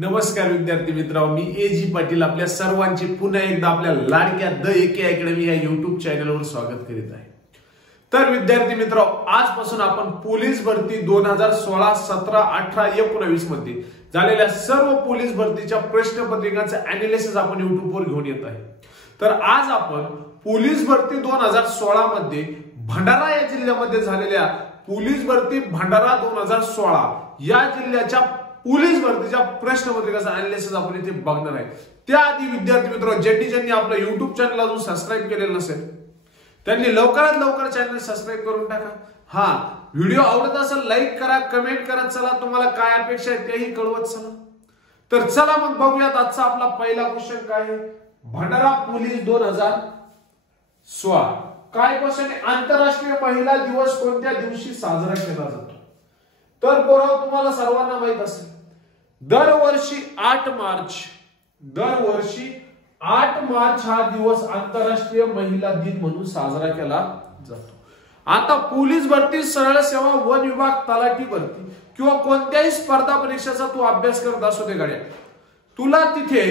नमस्कार विद्यार्थी मित्रांनो, मी एजी पाटील आपल्या सर्वांचे पुन्हा एकदा आपल्या लाडक्या द एके अकॅडमी या युट्यूब चॅनलवर स्वागत करीत आहे। तर विद्यार्थी मित्रांनो, आजपासून आपण पोलीस भरती 2016, 17, 18, 19 मध्ये झालेल्या सर्व पोलीस भरतीच्या प्रश्नपत्रिकांचे एनालिसिस आपण YouTube वर घेऊन येत आहे। तर आज आपण पोलीस भरती 2016 मध्ये भंडारा या जिल्ह्यामध्ये झालेल्या पोलीस भरती भंडारा 2016 या जिल्ह्याच्या पोलीस भरतीच्या प्रश्नपत्रिकाचा एनालिसिस आपण इथे बघणार आहे। त्याआधी विद्यार्थी मित्रांनो, ज्यांनी आपल्या YouTube चॅनल अजून सबस्क्राइब केलेलं नसेल त्यांनी लवकरात लवकर चॅनल सबस्क्राइब करून टाका। हा व्हिडिओ आवडत असेल लाईक करा, कमेंट करा, चला तुम्हाला काय अपेक्षा आहे तेही कळवत चला। तर चला मग बघूयात आजचा आपला पहिला क्वेश्चन काय आहे। भंडारा पोलीस 2016 काय क्वेश्चन आहे, आंतरराष्ट्रीय महिला दिवस कोणत्या दिवशी साजरा केला जातो? तर पोरांनो, तुम्हाला सर्वांना माहित असेल दरवर्षी 8 मार्च हा दिवस आंतरराष्ट्रीय महिला दिन म्हणून साजरा केला जातो। आता पोलीस भरती, सरळ सेवा, वन विभाग, तलाठी भरती किंवा कोणत्याही स्पर्धा परीक्षेचा तू अभ्यास करत असू दे गाड्या, तुला तिथे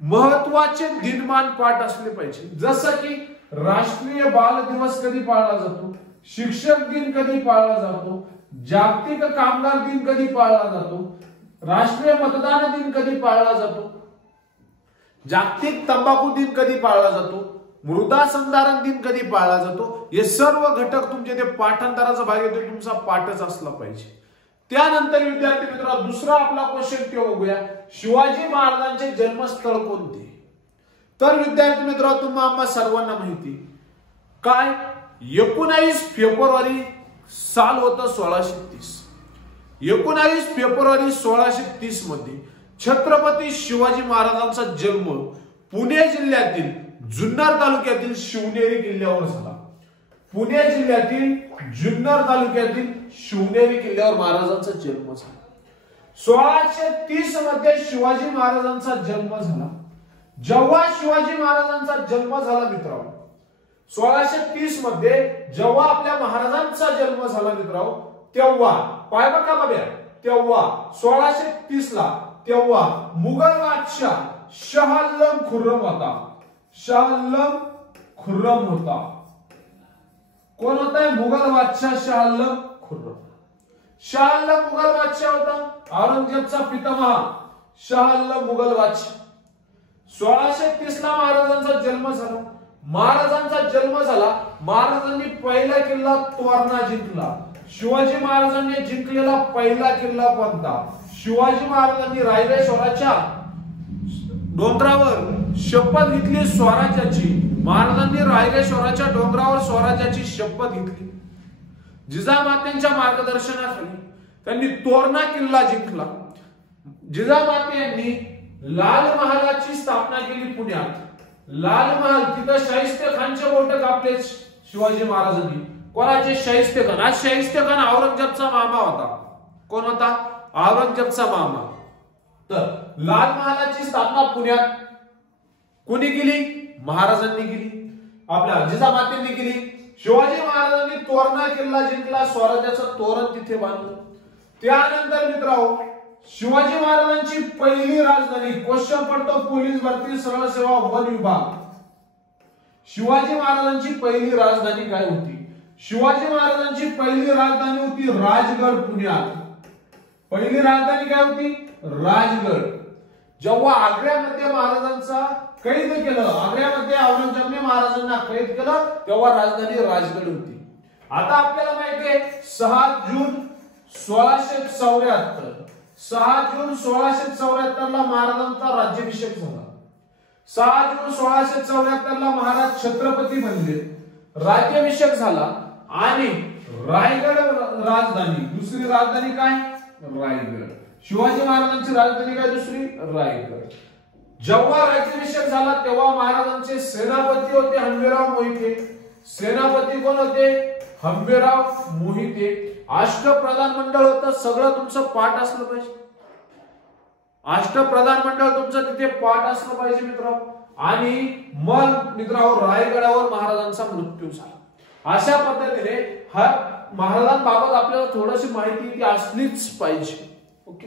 महत्वाचे दिनमान पाठ असले पाहिजे। जसं की राष्ट्रीय बाल दिवस कधी पाळला जातो, शिक्षक दिन कधी पाळला जातो, जागतिक कामगार दिन कधी पाळला जातो, राष्ट्रीय मतदान दिन कधी पाळला जातो, जागतिक तंबाखू दिन कधी पाळला जातो, मृदा संधारण दिन कधी पाळला जातो। हे सर्व घटक तुमचे ते पाठांतराचा भाग येतो, तुमचा पाठच असला पाहिजे। त्यानंतर विद्यार्थी मित्रांनो, दुसरा आपला क्वेश्चन ते बघूया, शिवाजी महाराजांचे जन्मस्थळ कोणते? तर विद्यार्थी मित्रांनो, तुम्हाला सर्वांना माहिती काय, 19 फेब्रुवारी साल होता 1630। 19 फेब्रुवारी 1630 मध्ये छत्रपती शिवाजी महाराजांचा जन्म पुणे जिल्ह्यातील जुन्नर तालुक्यातील शिवनेरी किल्ल्यावर झाला। पुणे जिल्ह्यातील जुन्नर तालुक्यातील शिवनेरी किल्ल्यावर महाराजांचा जन्म झाला। 1630 मध्ये शिवाजी महाराजांचा जन्म झाला। जेव्हा शिवाजी महाराजांचा जन्म झाला मित्रांनो, 1630 मध्ये जेव्हा आपल्या महाराजांचा जन्म झाला मित्रांनो, तेव्हा पाय बघा बघा, तेव्हा 1630 ला तेव्हा मुघल बादशाह शाह आलम खुर्रम होता। शाह आलम खुर्रम होता। कोण होता? मुघल बादशाह शाह आलम खुर्रम। शाह आलम मुघल बादशाह होता, औरंगजेबचा पितामह शाह आलम मुघल बादशाह। 1630 ला महाराजांचा जन्म झाला। महाराजांनी पहिला किल्ला तोरणा जिंकला। शिवाजी महाराजांनी जिंकलेला पहिला किल्ला कोणता? शिवाजी महाराजांनी रायरेश्वराच्या डोंगरावर शपथ घेतली स्वराज्याची। महाराजांनी रायरेश्वराच्या डोंगरावर स्वराज्याची शपथ घेतली। जिजामातेंच्या मार्गदर्शनाखाली त्यांनी तोरणा किल्ला जिंकला। जिजामाते यांनी लाल महालाची स्थापना केली पुण्यात। लाल महाल, तिथं शाहिस्ते खानचे बोट कापले शिवाजी महाराजांनी। कोणाचे? शाहिस्ते खान। आज शाहिस्ते खान औरंगजेबचा मामा होता। कोण होता? औरंगजेबचा मामा। तर लाल महालाची स्थापना पुण्यात कोणी केली? महाराजांनी केली, आपल्या जिजामातेंनी केली। शिवाजी महाराजांनी तोरणा किल्ला जिंकला, स्वराज्याचं तोरण तिथे बांधलं। त्यानंतर मित्रांनो, शिवाजी महाराजांची पहिली राजधानी, क्वेश्चन पडतो पोलीस भरती, सरळ सेवा, वन विभाग, शिवाजी महाराजांची पहिली राजधानी काय होती? शिवाजी महाराजांची पहिली राजधानी होती राजगड पुण्यात। पहिली राजधानी काय होती? राजगड। जेव्हा आग्र्यामध्ये महाराजांचा कैद केलं, आग्र्यामध्ये औरंगजेबने महाराजांना कैद केलं, तेव्हा राजधानी राजगड होती। आता आपल्याला माहिती आहे 6 जून 1674 6 जून 1674 ला महाराजांचा राज्याभिषेक झाला। 6 जून 1674 ला महाराज छत्रपती बनले, राज्याभिषेक झाला आणि रायगड राजधानी, दुसरी राजधानी काय? रायगड। शिवाजी महाराजांची राजधानी काय? दुसरी रायगड। जेव्हा राज्याभिषेक झाला तेव्हा महाराजांचे सेनापती होते हंबीरराव मोहिते। सेनापती कोण होते? हंबीरराव मोहिते। अष्टप्रधान मंडळ होतं, सगळं तुमचं पाठ असलं पाहिजे। अष्टप्रधान मंडळ तुमचं तिथे पाठ असलं पाहिजे मित्रांनो। आणि मग मित्रांनो, रायगडावर महाराजांचा मृत्यू झाला। अशा पद्धतीने हा महाराजांबाबत आपल्याला थोडीशी माहिती ती असलीच पाहिजे। ओके,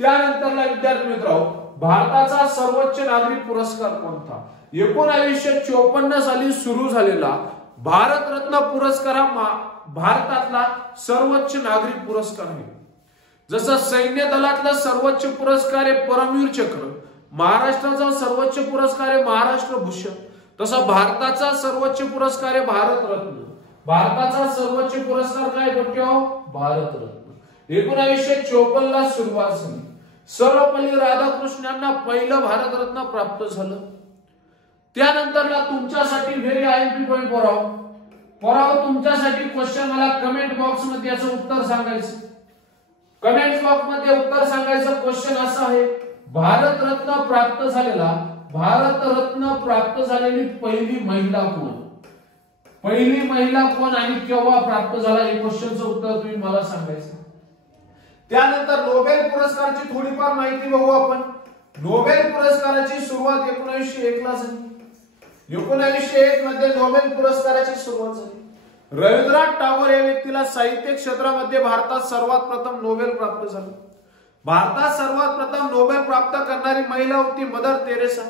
त्यानंतरला विद्यार्थी मित्रांनो, भारताचा सर्वोच्च नागरिक पुरस्कार कोणता? 1954 साली सुरू झालेला भारतरत्न पुरस्कार हा भारतातला सर्वोच्च नागरिक पुरस्कार आहे. जसं सैन्य दलातला सर्वोच्च पुरस्कार आहे परमवीर चक्र, महाराष्ट्राचा सर्वोच्च पुरस्कार आहे महाराष्ट्र भूषण, तसा भारताचा सर्वोच्च पुरस्कार आहे भारतरत्न. भारताचा सर्वोच्च पुरस्कार काय भेटतो? भारतरत्न. 1954 ला सुरुवात झाली. सर्वपल्ली राधाकृष्णांना पहिलं भारतरत्न प्राप्त झालं. त्यानंतरला तुमच्यासाठी व्हेरी आयएमपी पॉइंट पराव तुमच्यासाठी क्वेश्चन मला कमेंट बॉक्स मध्ये याचं उत्तर सांगायचं. कमेंट बॉक्स मध्ये उत्तर सांगायचं. क्वेश्चन असा आहे, भारतरत्न प्राप्त झालेली पहिली महिला कोण? पहिली महिला कोण आणि केव्हा प्राप्त झाला, हे क्वेश्चनचं उत्तर तुम्ही मला सांगायचं. त्यानंतर नोबेल पुरस्काराची थोडीफार माहिती बघू आपण. नोबेल पुरस्काराची सुरुवात 1901 ला झाली. 1901 मध्ये नोबेल पुरस्काराची सुरुवात झाली. रवींद्रनाथ टागोर या व्यक्तीला साहित्य क्षेत्रामध्ये भारतात सर्वात प्रथम नोबेल प्राप्त झालं. भारतात सर्वात प्रथम नोबेल प्राप्त करणारी महिला होती मदर तेरेसा.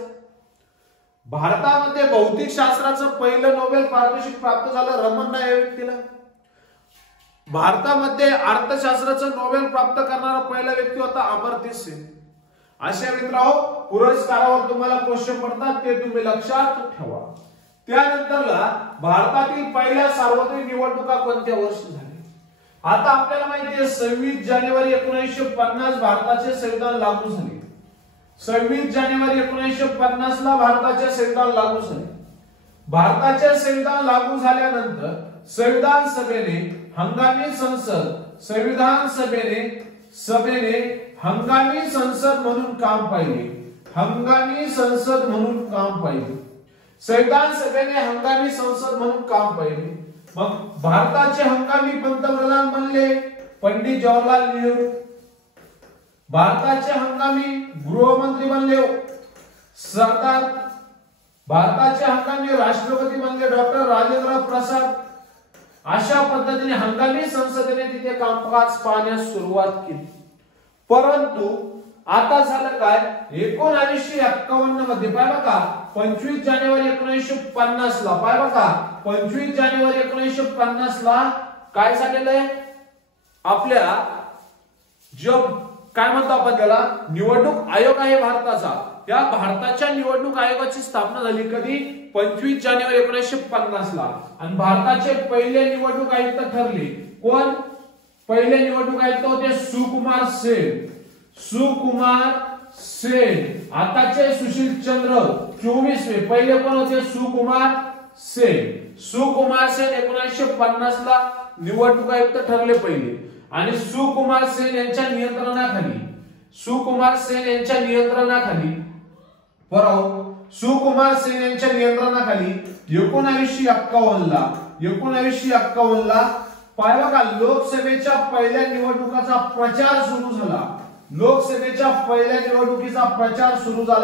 भारतामध्ये भौतिक शास्त्राचं पहिलं नोबेल पारितोषिक प्राप्त झालं रमन्ना या व्यक्तीला. भारतामध्ये अर्थशास्त्राचं नोबेल प्राप्त करणारा पहिला व्यक्ती होता अमर्त्य सेन. अशा मित्रांनो, पुरस्कारावर तुम्हाला क्वेश्चन पडतात, ते तुम्ही लक्षात ठेवा. त्यानंतरला भारतातील पहिल्या सार्वत्रिक निवडणुका कोणत्या वर्षी झाल्या? आता आपल्याला माहिती आहे 26 जानेवारी 1950 भारताचे संविधान लागू झाले. 26 जानेवारी 1950 ला भारताचे संविधान लागू झाले. भारताचे संविधान लागू झाल्यानंतर संविधान सभेने हंगामी संसद म्हणून काम पाहिले. संविधान सभेने हंगामी संसद म्हणून काम पाहिले. मग भारताचे हंगामी पंतप्रधान बनले पंडित जवाहरलाल नेहरू. भारताचे हंगामी गृहमंत्री बनले सरदार. भारताचे हंगामी राष्ट्रपती बनले डॉक्टर राजेंद्र प्रसाद. अशा पद्धतीने हंगामी संसदेने तिथे कामकाज पाहण्यास सुरुवात केली. परंतु आता झालं काय, 1951 मध्ये पाय बघा 25 जानेवारी 1950 ला 25 जानेवारी 1950 ला काय झालेलं आहे, आपल्या जो काय म्हणतो आपण त्याला निवडणूक आयोग आहे भारताचा, त्या भारताच्या निवडणूक आयोगाची स्थापना झाली कधी 25 जानेवारी 1950 ला. आणि भारताचे पहिले निवडणूक आयुक्त ठरले कोण? पहिले निवडणूक आयुक्त होते सुकुमार सेन. आताचे सुशील चंद्र 24वे. पहिले कोण होते? सुकुमार सेन 1950 ला निवडणूक आयुक्त ठरले पहिले. आणि सुकुमार सेन यांच्या नियंत्रणाखाली 1951 ला पाय बघा लोकसभेच्या पहिल्या निवडणुकीचा प्रचार सुरू झाला.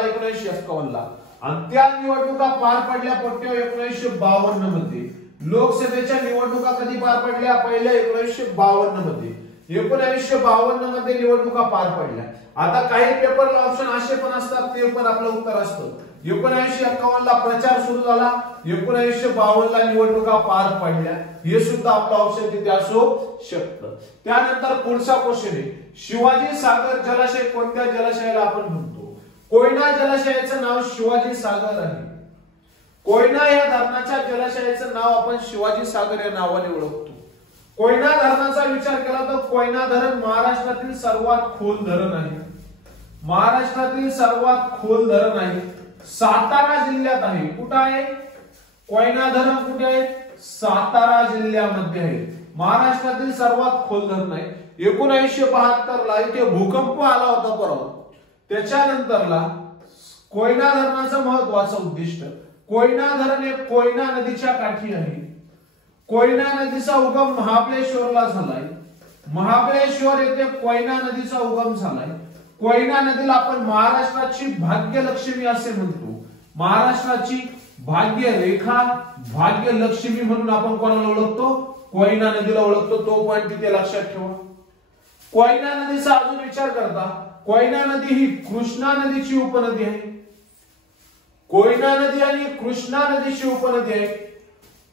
1951 ला. आणि त्या निवडणुका पार पडल्या पोट्यो 1952 मध्ये. लोकसभेच्या निवडणुका कधी पार पडल्या? पहिल्या 1952 मध्ये. 1952 मध्ये निवडणुका पार पडल्या. आता काही पेपरला ऑप्शन असे पण असतात, ते पण आपलं उत्तर असतं. 1951 ला प्रचार सुरू झाला, 1952 ला निवडणुका पार पडल्या. हे सुद्धा आपलं ऑप्शन तिथे असू शकतं. त्यानंतर पुढचा क्वेश्चन आहे, शिवाजी सागर जलाशय कोणत्या जलाशयाला आपण म्हणतो? कोयना जलाशयाचं नाव शिवाजी सागर आहे. कोयना या धरणाच्या जलाशयाचं नाव आपण शिवाजी सागर या नावाने ओळखतो. कोयना धरणाचा विचार केला तर कोयना धरण महाराष्ट्रातील सर्वात खोल धरण आहे. सातारा जिल्ह्यात आहे. कुठं आहे कोयना धरण? कुठे आहे? सातारा जिल्ह्यामध्ये आहे. महाराष्ट्रातील सर्वात खोल धरण आहे. 1972 ला इथे भूकंप आला होता परवा. त्याच्यानंतरला कोयना धरणाचं महत्वाचं उद्दिष्ट, कोयना धरण हे कोयना नदीच्या काठी आहे. कोयना नदीचा उगम महाबळेश्वरला झालाय. महाबळेश्वर येथे कोयना नदीचा उगम झालाय. कोयना नदीला आपण महाराष्ट्राची भाग्यलक्ष्मी असे म्हणतो. महाराष्ट्राची भाग्यरेखा, भाग्यलक्ष्मी म्हणून आपण कोणाला ओळखतो? कोयना नदीला ओळखतो. तो पॉइंट तिथे लक्षात ठेवा. कोयना नदीचा अजून विचार करता कोयना नदी ही कृष्णा नदीची उपनदी आहे. कोयना नदी आणि कृष्णा नदीची उपनदी आहे.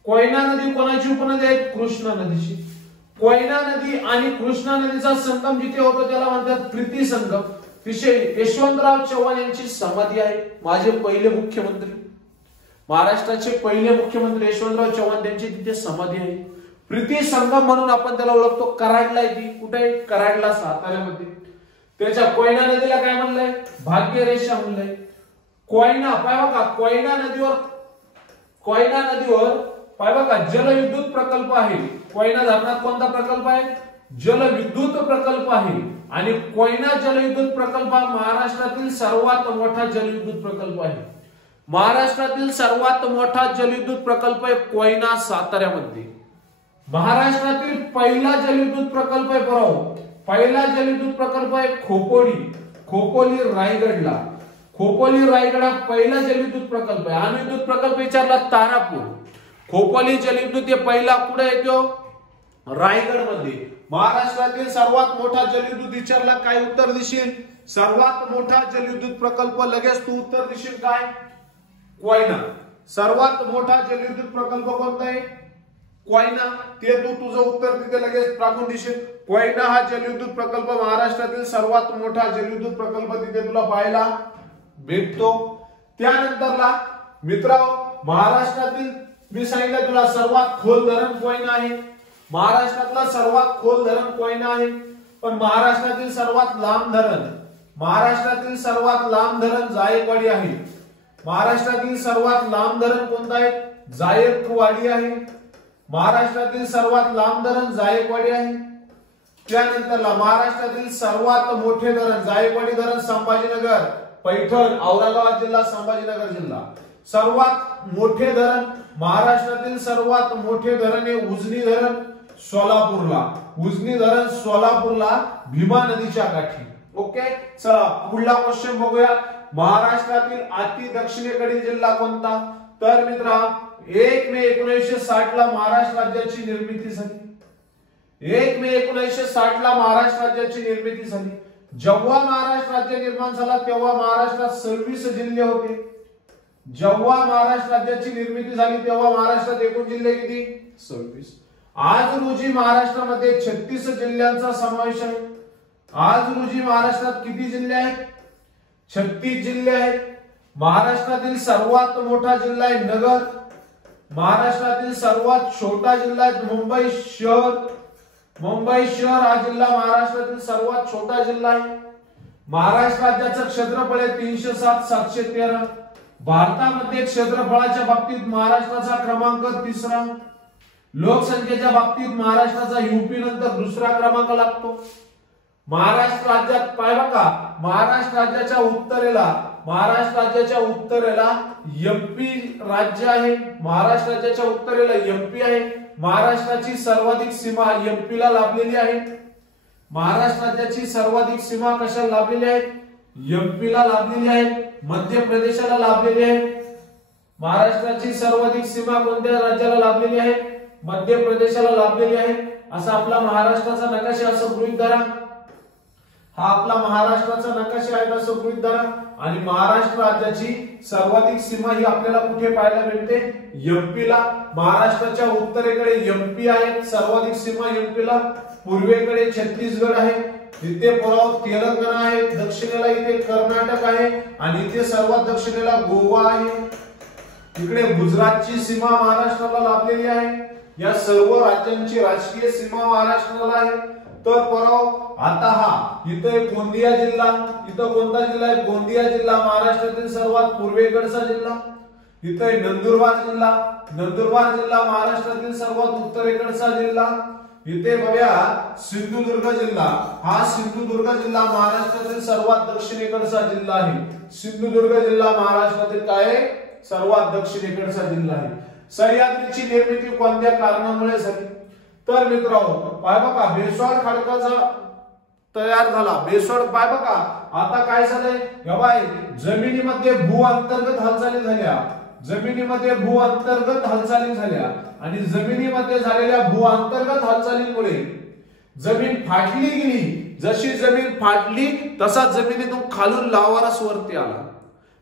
कोयना नदी कोणाची उपनदी आहे? कृष्णा नदीची. कोयना नदी आणि कृष्णा नदीचा संगम जिथे होतो त्याला म्हणतात प्रीती संगम. तिथे यशवंतराव चव्हाण यांची समाधी आहे. माझे पहिले मुख्यमंत्री, महाराष्ट्राचे पहिले मुख्यमंत्री यशवंतराव चव्हाण यांची तिथे समाधी आहे. प्रीती संगम म्हणून आपण त्याला ओळखतो. कराडला आहे ती. कुठे आहे? कराडला, साताऱ्यामध्ये. त्याच्या कोयना नदीला काय म्हणलंय? भाग्यरेषा म्हणलंय. कोयना पाय बघा, कोयना नदीवर पाय बघा जलविद्युत प्रकल्प आहे. कोयना धरणात कोणता प्रकल्प आहे? जलविद्युत प्रकल्प आहे. आणि कोयना जलविद्युत प्रकल्प हा महाराष्ट्रातील सर्वात मोठा जलविद्युत प्रकल्प आहे. महाराष्ट्रातील सर्वात मोठा जलविद्युत प्रकल्प आहे कोयना, साताऱ्यामध्ये. महाराष्ट्रातील पहिला जलविद्युत प्रकल्प आहे पहिला जलविद्युत प्रकल्प आहे खोपोली रायगडला. खोपोली रायगड हा पहिला जलविद्युत प्रकल्प आहे. अणुविद्युत प्रकल्प विचारला तारापूर. खोपोली जलविद्युत हे पहिला कुठे येतो? रायगड मध्ये. महाराष्ट्रातील सर्वात मोठा जलविद्युत विचारला काय उत्तर देशील? सर्वात मोठा जलविद्युत प्रकल्प लगेच तू उत्तर देशील काय? कोयना. सर्वात मोठा जलविद्युत प्रकल्प कोणता आहे? कोयना. ते तू तुझं उत्तर तिथे लगेच टाकून देशील. कोयना हा जलविद्युत प्रकल्प महाराष्ट्रातील सर्वात मोठा जलविद्युत प्रकल्प तिथे तुला पाहायला भेटतो. त्यानंतरला मित्रांनो, महाराष्ट्रातील मी सांगितलं तुला सर्वात खोल धरण कोयना आहे. महाराष्ट्रातला सर्वात खोल धरण कोयना आहे. पण महाराष्ट्रातील सर्वात लांब धरण जायकवाडी आहे. महाराष्ट्रातील सर्वात लांब धरण कोणतं आहे? जायकवाडी आहे. महाराष्ट्रातील सर्वात लांब धरण जायकवाडी आहे. त्यानंतरला महाराष्ट्रातील सर्वात मोठे धरण जायकवाडी धरण संभाजीनगर, पैठण, औरंगाबाद जिल्हा, संभाजीनगर जिल्हा. सर्वात मोठे धरण महाराष्ट्रातील सर्वात मोठे धरण आहे उजनी धरण सोलापूरला भीमा नदीच्या काठी. ओके, चला पुढला क्वेश्चन बघूया. महाराष्ट्रातील अति दक्षिणेकडील जिल्हा कोणता? तर मित्रा 1 मे 1960 ला महाराष्ट्र राज्याची निर्मिती झाली. 1 मे 1960 ला महाराष्ट्र राज्याची निर्मिती झाली. जेव्हा महाराष्ट्र राज्य निर्माण झाला तेव्हा महाराष्ट्रात 26 जिल्हे होते. जेव्हा महाराष्ट्र राज्याची निर्मिती झाली तेव्हा महाराष्ट्रात एकूण जिल्हे किती? 26. आज रोजी महाराष्ट्रामध्ये 36 जिल्ह्यांचा समावेश आहे. आज रोजी महाराष्ट्रात किती जिल्हे आहेत? 36 जिल्हे आहेत. महाराष्ट्रातील सर्वात मोठा जिल्हा आहे नगर. महाराष्ट्रातील सर्वात छोटा जिल्हा आहे मुंबई शहर. मुंबई शहर हा जिल्हा महाराष्ट्रातील सर्वात छोटा जिल्हा आहे. महाराष्ट्र राज्याचं क्षेत्रफळ आहे 307,713. भारतामध्ये क्षेत्रफळाच्या बाबतीत महाराष्ट्राचा क्रमांक 3रा. लोकसंख्येच्या बाबतीत महाराष्ट्राचा यूपी नंतर 2रा क्रमांक लागतो. महाराष्ट्र राज्यात पाय बघा, महाराष्ट्र राज्याच्या उत्तरेला एमपी राज्य आहे. महाराष्ट्र राज्याच्या उत्तरेला एमपी आहे. महाराष्ट्राची सर्वाधिक सीमा एमपी ला लाभलेली आहे. महाराष्ट्र राज्याची सर्वाधिक सीमा कशाला लाभलेली आहे? एमपी ला लाभलेली आहे. मध्य प्रदेशाला लाभलेली आहे. महाराष्ट्राची सर्वाधिक सीमा कोणत्या राज्याला लाभलेली आहे? मध्य प्रदेशाला लाभलेली आहे. असा आपला महाराष्ट्राचा नकाशा असं गृहीत धरा. हा आपला महाराष्ट्राचा नकाशा आहे असं गृहीत धरा. आणि महाराष्ट्र राज्याची सर्वाधिक सीमा ही आपल्याला कुठे पाहायला भेटते? एमपी ला. महाराष्ट्राच्या उत्तरेकडे एमपी आहे, सर्वाधिक सीमा एमपी ला. पूर्वेकडे छत्तीसगड आहे, इथे तेलंगणा आहे, दक्षिणेला इथे कर्नाटक आहे आणि इथे सर्वात दक्षिणेला गोवा आहे. इकडे गुजरातची सीमा महाराष्ट्राला लाभलेली आहे. या सर्व राज्यांची राजकीय सीमा महाराष्ट्राला आहे. तर आता हा इथे गोंदिया जिल्हा, इथं कोणता जिल्हा आहे? गोंदिया जिल्हा महाराष्ट्रातील सर्वात पूर्वेकडचा जिल्हा. इथे नंदुरबार जिल्हा महाराष्ट्रातील सर्वात उत्तरेकडचा जिल्हा. इथे बघा सिंधुदुर्ग जिल्हा, हा सिंधुदुर्ग जिल्हा महाराष्ट्रातील सर्वात दक्षिणेकडचा जिल्हा आहे. सिंधुदुर्ग जिल्हा महाराष्ट्रातील काय? सर्वात दक्षिणेकडचा जिल्हा आहे. सह्याद्रीची निर्मिती कोणत्या कारणामुळे झाली? तर मित्रांनो पाय बघा, बेसाल्ट खडकाचा तयार झाला. बेसाल्ट पाय बघा, आता काय झालंय? जमिनीमध्ये भू अंतर्गत हालचाली झाल्या. आणि जमिनीमध्ये झालेल्या भू अंतर्गत हालचालींमुळे जमीन फाटली गेली जशी जमीन फाटली तसा जमिनीतून खालून लावारस वरती आला.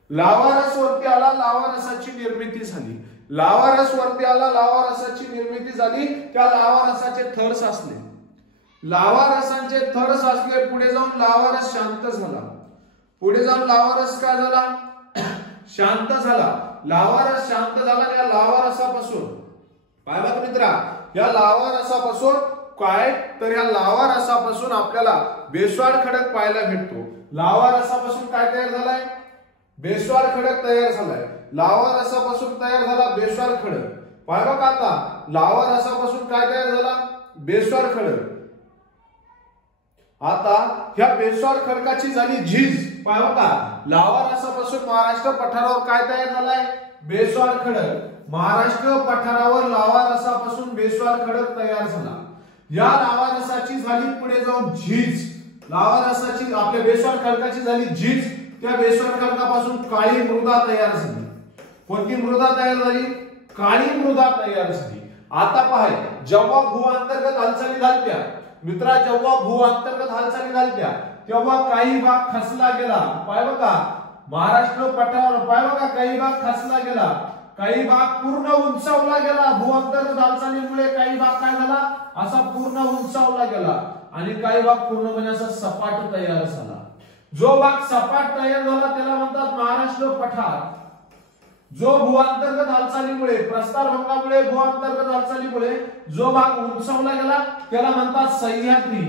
लावारस वरती आला, लावारसाची निर्मिती झाली. लावारस वरती आला, लावारसाची निर्मिती झाली. त्या लावारसाचे थर साचले. लावारसांचे थर साचले. पुढे जाऊन लावारस शांत झाला. पुढे जाऊन लावारस काय झाला? शांत झाला. लावारस शांत झाला. या लावारसापासून पाहिलं मित्रा, या लावारसापासून काय तर या लावारसापासून आपल्याला बेस्वाड खडक पाहायला भेटतो. लावारसापासून काय तयार झालाय? बेस्वाड खडक तयार झालाय. लावारसापासून तयार झाला बेस्वाड खडक. पाहिलं का आता? लावारसापासून काय तयार झाला? बेस्वाड खडक. आता ह्या बेस्वाड खडकाची झाली झीज. पाहिलं का? लावारसापासून महाराष्ट्र पठारावर काय तयार झालाय? बेस्वाड खडक. महाराष्ट्र पठारावर लावारसापासून बेस्वाड खडक तयार झाला. या लावारसाची झाली पुढे जाऊन झीज. लावारसाची आपल्या बेस्वाड खडकाची झाली झीज. त्या बेस्वाड खडकापासून काळी मृदा तयार झाली. कोणती मृदा तयार झाली? काळी मृदा तयार झाली. आता पहा, जेव्हा भू अंतर्गत हालचाली झाल्या मित्रा, जेव्हा भू अंतर्गत हालचाली झाल्या तेव्हा काही भाग खचला गेला. पाहिलं का? महाराष्ट्र पठारावर पाहिलं का? काही भाग खचला गेला, काही भाग पूर्ण उंचावला गेला. भू अंतर्गत हालचालीमुळे काही भाग काय झाला? असा पूर्ण उंचावला गेला आणि काही भाग पूर्णपणे असा सपाट तयार झाला. जो भाग सपाट तयार झाला त्याला म्हणतात महाराष्ट्र पठार. जो भू अंतर्गत हालचालीमुळे, प्रस्तारभंगामुळे, भू अंतर्गत हालचालीमुळे जो भाग उंचावला गेला त्याला म्हणतात सह्याद्री.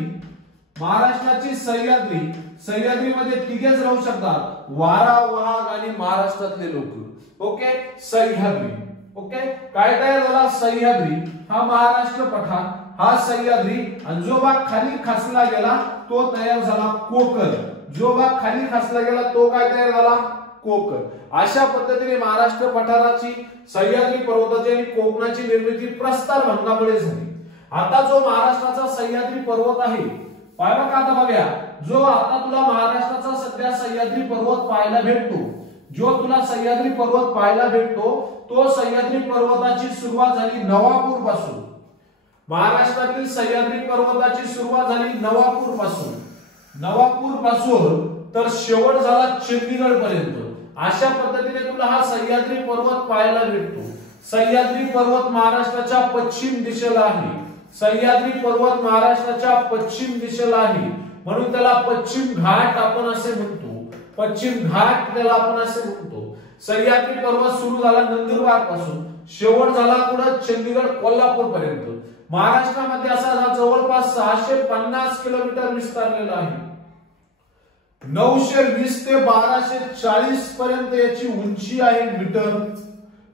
महाराष्ट्राची सह्याद्री. सह्याद्रीमध्ये तिघेच राहू शकतात, वारा, वाघ आणि महाराष्ट्रातले लोक. ओके, सह्याद्री. ओके, काय तयार झाला? सह्याद्री. हा महाराष्ट्र पठार, हा सह्याद्री. आणि जो भाग खाली खचला गेला तो तयार झाला कोकण. जो भाग खाली खचला गेला तो काय तयार झाला? कोकण. अशा पद्धतीने महाराष्ट्र पठाराची, सह्याद्री पर्वताची आणि कोकणाची निर्मिती प्रस्तारभंगामुळे झाली. आता जो महाराष्ट्राचा सह्याद्री पर्वत आहे, पाहिलं का? आता बघा, जो आता तुला महाराष्ट्राचा सध्या सह्याद्री पर्वत पाहायला भेटतो, जो तुला सह्याद्री पर्वत पाहायला भेटतो तो सह्याद्री पर्वताची सुरुवात झाली नवापूर पासून. महाराष्ट्रातील सह्याद्री पर्वताची सुरुवात झाली नवापूर पासून. नवापूर पासून तर शेवट झाला चंदीगड पर्यंत. अशा पद्धतीने तुला हा सह्याद्री पर्वत पाहायला भेटतो. सह्याद्री पर्वत महाराष्ट्राच्या पश्चिम दिशेला आहे. सह्याद्री पर्वत महाराष्ट्राच्या पश्चिम दिशेला आहे म्हणून त्याला पश्चिम घाट आपण असे म्हणतो. पश्चिम घाट त्याला आपण असे म्हणतो. सह्याद्री पर्वत सुरू झाला नंदुरबार पासून, शेवट झाला कुठं? चंदीगड, कोल्हापूर पर्यंत. महाराष्ट्रामध्ये असा जवळपास 650 किलोमीटर विस्तारलेला आहे. 920 ते 1240 पर्यंत याची उंची आहे.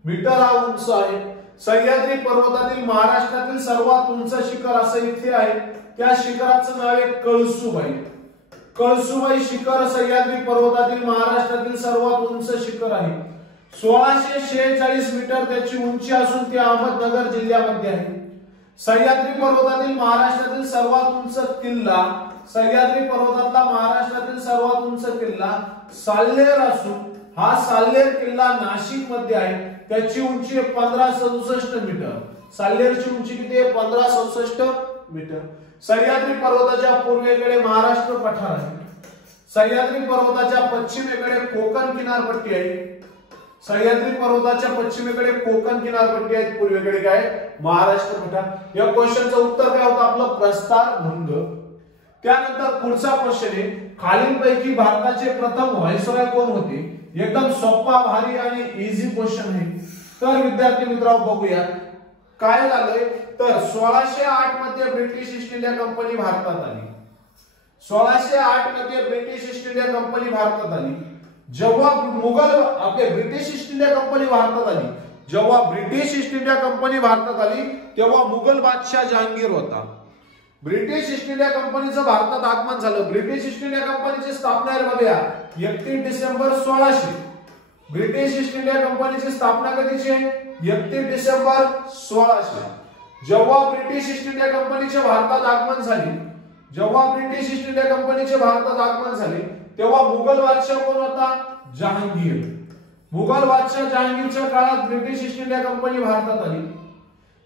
मीटर हा उंच आहे. सह्याद्री पर्वतातील महाराष्ट्रातील सर्वात उंच शिखर असं इथे आहे. त्या शिखराचं नाव आहे कळसुबाई. कळसुबाई शिखर सह्याद्री पर्वतातील महाराष्ट्रातील सर्वात उंच शिखर आहे. 1646 मीटर त्याची उंची असून ती अहमदनगर जिल्ह्यामध्ये आहे. सह्याद्री पर्वतातील महाराष्ट्रातील सर्वात उंच किल्ला, सह्याद्री पर्वतातला महाराष्ट्रातील सर्वात उंच किल्ला साल्हेर असून हा साल्हेर किल्ला नाशिक मध्ये आहे. त्याची उंची 1567 मीटर. साल्हेरची उंची किती आहे? 1567 मीटर. सह्याद्री पर्वताच्या पूर्वेकडे महाराष्ट्र पठार आहे. सह्याद्री पर्वताच्या पश्चिमेकडे कोकण किनारपट्टी आहे. सह्याद्री पर्वताच्या पश्चिमेकडे कोकण किनारपट्टी आहे, पूर्वेकडे काय? महाराष्ट्र पठार. या क्वेश्चनचं उत्तर काय होतं आपलं? प्रस्तारभंग. त्यानंतर पुढचा क्वेश्चन आहे, खालीलपैकी भारताचे प्रथम व्हायसरॉय कोण होते? एकदम सोपा, भारी आणि इझी क्वेश्चन आहे. तर विद्यार्थी मित्रांनो बघूया काय झालंय. तर 1608 मध्ये ब्रिटिश ईस्ट इंडिया कंपनी भारतात आली. 1608 मध्ये ब्रिटिश ईस्ट इंडिया कंपनी भारतात आली. जेव्हा मुघल आपले ब्रिटिश ईस्ट इंडिया कंपनी भारतात आली, जेव्हा ब्रिटिश ईस्ट इंडिया कंपनी भारतात आली तेव्हा मुघल बादशाह जहांगीर होता. ब्रिटिश ईस्ट इंडिया कंपनीचं भारतात आगमन झालं. ब्रिटिश ईस्ट इंडिया कंपनीची स्थापना आहे बघूया 31 डिसेंबर 1600. ब्रिटिश ईस्ट इंडिया कंपनीची स्थापना कधीची आहे? 31 डिसेंबर 1600. जेव्हा ब्रिटिश ईस्ट इंडिया कंपनीचे भारतात आगमन झाले, जेव्हा ब्रिटिश ईस्ट इंडिया कंपनीचे भारतात आगमन झाले तेव्हा मुघल बादशाह कोण होता? जहांगीर. मुघल बादशाह जहांगीरच्या काळात ब्रिटिश ईस्ट इंडिया कंपनी भारतात आली.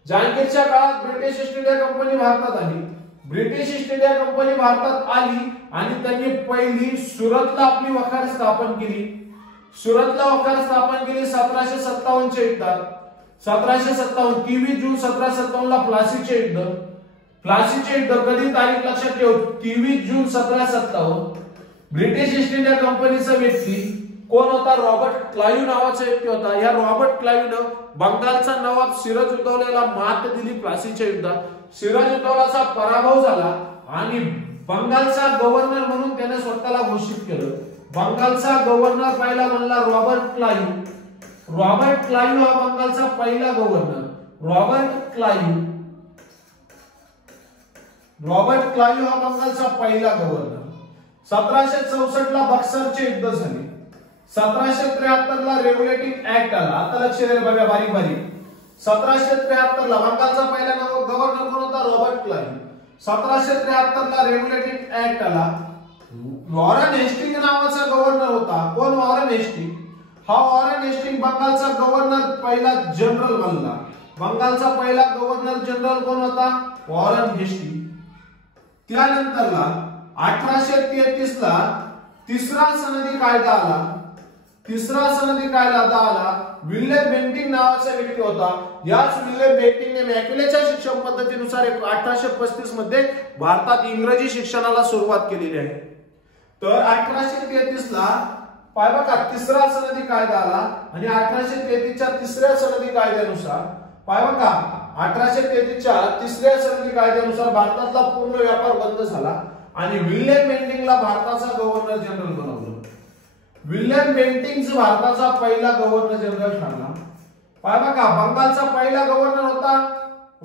जहांगीरच्या काळात ब्रिटिश ईस्ट इंडिया कंपनी भारतात आली. ब्रिटिश ईस्ट इंडिया कंपनी भारतात आली आणि त्यांनी पहिली सुरतला आपली वखार स्थापन केली. सुरतला वखार स्थापन केली 1757 च्या युद्धात. 1757 23 जून 1757 ला प्लासीचे युद्ध. प्लासीचे युद्ध कधी तारीख लक्षात ठेव 23 जून 1757. ब्रिटिश ईस्ट इंडिया कंपनीचा व्यक्ती कोण होता? रॉबर्ट क्लाइव्ह नावाचा व्यक्ती होता. या रॉबर्ट क्लाइव्हनं बंगालचा नवाब सिराजुद्दौलाला मात दिली प्लासीच्या युद्धात. सिराजुद्दौलाचा पराभव झाला आणि बंगालचा गव्हर्नर म्हणून त्याने स्वतःला घोषित केलं. बंगालचा गव्हर्नर पहिला म्हणला रॉबर्ट क्लाइव्ह. रॉबर्ट क्लाइव्ह हा बंगालचा पहिला गव्हर्नर. रॉबर्ट क्लाइव्ह हा बंगालचा पहिला गव्हर्नर. 1764 ला बक्सरचे युद्ध झाले. 1773 ला रेग्युलेटिंग ऍक्ट आला. आता लक्ष द्या बघा बारीक बारीक. 1773 ला बंगालचा पहिला गव्हर्नर कोण होता? Robert Clive. 1773 ला रेग्युलेटिंग ऍक्ट आला. वॉरेन हेस्टिंग नावाचा गव्हर्नर होता. कोण? Warren Hasting. हा वॉरेन हेस्टिंग बंगालचा गव्हर्नर पहिला जनरल बनला. बंगालचा पहिला गव्हर्नर जनरल कोण होता? Warren Hasting. त्यानंतरला 1833 ला तिसरा सनदी कायदा आला. तिसरा सनदी कायदा आला. विल्यम बेंटिंग नावाचा व्यक्ती होता. याच विल्यम बेंटिंगने मॅक्युलेच्या शिक्षण पद्धतीनुसार 1835 मध्ये भारतात इंग्रजी शिक्षणाला सुरुवात केलेली आहे. तर 1833 ला पाय बघा तिसरा सनदी कायदा आला आणि 1833 च्या तिसऱ्या सनदी कायद्यानुसार पाय बघा 1833 च्या तिसऱ्या सनदी कायद्यानुसार भारतातला पूर्ण व्यापार बंद झाला आणि विल्यम बेंटिंगला भारताचा गव्हर्नर जनरल बनवलं. विल्यम बेंटिंग भारताचा पहिला गव्हर्नर जनरल ठरला. पाय बघा बंगालचा पहिला गव्हर्नर होता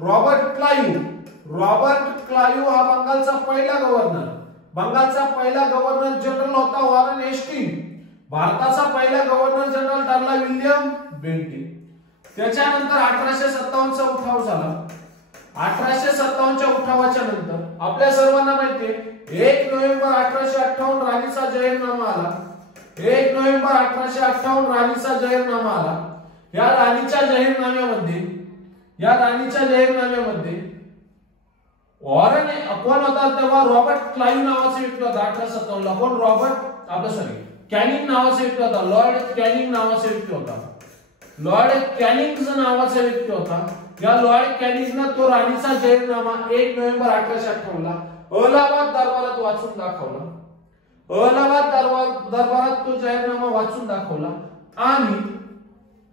रॉबर्ट क्लाइव्ह. रॉबर्ट क्लाइव्ह हा बंगालचा पहिला गव्हर्नर. बंगालचा पहिला गव्हर्नर जनरल होता वॉरेन हेस्टिंग. भारताचा पहिला गव्हर्नर जनरल ठरला विल्यम बेंटिंग. त्याच्यानंतर 1857 चा उठाव झाला. 1857 च्या उठावाच्या नंतर आपल्या सर्वांना माहितीये 1 नोव्हेंबर 1858 राणीचा जाहीरनामा आला. 1 नोव्हेंबर 1858 राणीचा जाहीरनामा आला. या राणीच्या जाहीरनाम्यामध्ये वॉरेन कोण होता तेव्हा? रॉबर्ट क्लाइव्ह नावाचा व्यक्ती होता. 1857 ला कोण? कॅनिंग नावाचा व्यक्ती होता. लॉर्ड कॅनिंग नावाचा व्यक्ती होता. लॉर्ड कॅनिंग नावाचा व्यक्ती होता. या लॉर्ड कॅनिंगने तो राणीचा जाहीरनामा 1 नोव्हेंबर 1858 ला अलाहाबाद दरबारात वाचून दाखवला. अलाहाबाद दरबारात तो जाहीरनामा वाचून दाखवला आणि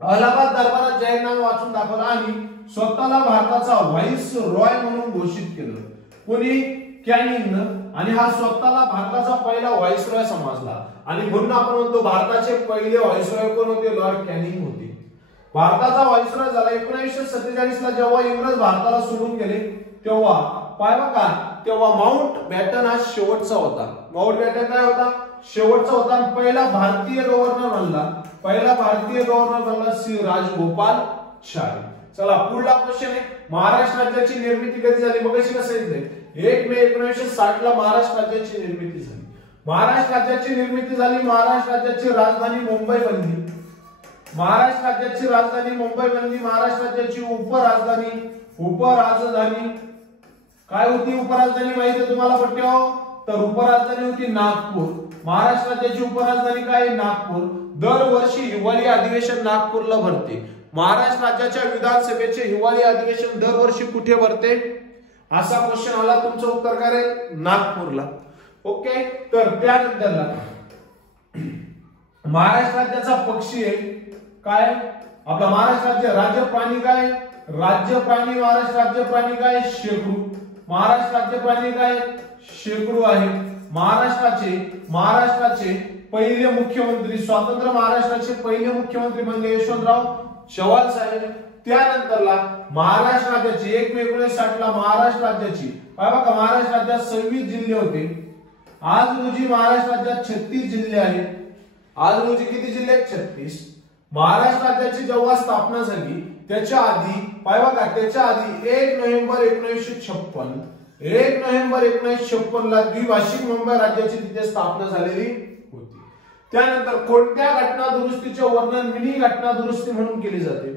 अलाहाबाद दरबारात जाहीरनामा वाचून दाखवला आणि स्वतःला भारताचा व्हाईस रॉय म्हणून घोषित केलं. कोणी? कॅनिंगनं. आणि हा स्वतःला भारताचा पहिला व्हाईस रॉय समजला आणि म्हणून आपण म्हणतो भारताचे पहिले व्हाईस रॉय कोण होते? लॉर्ड कॅनिंग होते. भारताचा व्हाईस रॉय झाला 1947 ला जेव्हा इंग्रज भारताला सोडून गेले तेव्हा पाय बघा तेव्हा माउंट बॅटन हा शेवटचा होता. माउंट बॅटन काय होता? शेवटचा होता. पहिला भारतीय गव्हर्नर बनला श्री राजगोपालाचारी. चला पुढला क्वेश्चन आहे महाराष्ट्र राज्याची निर्मिती कधी झाली? मग कशी सांगितले 1 मे 1960 ला महाराष्ट्र राज्याची निर्मिती झाली. महाराष्ट्र राज्याची निर्मिती झाली. महाराष्ट्र राज्याची राजधानी मुंबई बनली. महाराष्ट्र राज्याची राजधानी महाराष्ट्र राज्याची उपराजधानी काय होती? उपराजधानी माहिती आहे तुम्हाला पट्ट्याव? तर उपराजधानी होती नागपूर. महाराष्ट्र राज्याची उपराजधानी काय? नागपूर. दरवर्षी हिवाळी अधिवेशन नागपूरला भरते. महाराष्ट्र राज्याच्या विधानसभेचे हिवाळी अधिवेशन दरवर्षी कुठे भरते? असा क्वेश्चन आला. तुमचं उत्तर काय आहे? नागपूरला. ओके. तर त्यानंतरला महाराष्ट्र राज्याचा पक्षी आहे काय? आपला महाराष्ट्र राज्य प्राणी काय? राज्य प्राणी महाराष्ट्र राज्य प्राणी काय? शेकडू. महाराष्ट्र राज्य प्राणी काय? शेकडू आहे. महाराष्ट्राचे पहिले मुख्यमंत्री स्वतंत्र महाराष्ट्राचे पहिले मुख्यमंत्री बनले यशवंतराव चव्हाण साहेब. त्यानंतरला महाराष्ट्र राज्याची 1 मे 1960 ला महाराष्ट्र राज्याची बघा महाराष्ट्र राज्यात 26 जिल्हे होते. आज रोजी महाराष्ट्र राज्यात 36 जिल्हे आहेत. आज रोजी किती जिल्हे आहेत? 36. महाराष्ट्र राज्याची जेव्हा स्थापना झाली त्याच्या आधी 1 नोव्हेंबर 1956 ला द्विभाषिक मुंबई राज्याची तिथे स्थापना झालेली होती. त्यानंतर कोणत्या घटना दुरुस्तीचे वर्णन मिनी घटना दुरुस्ती म्हणून केली जाते?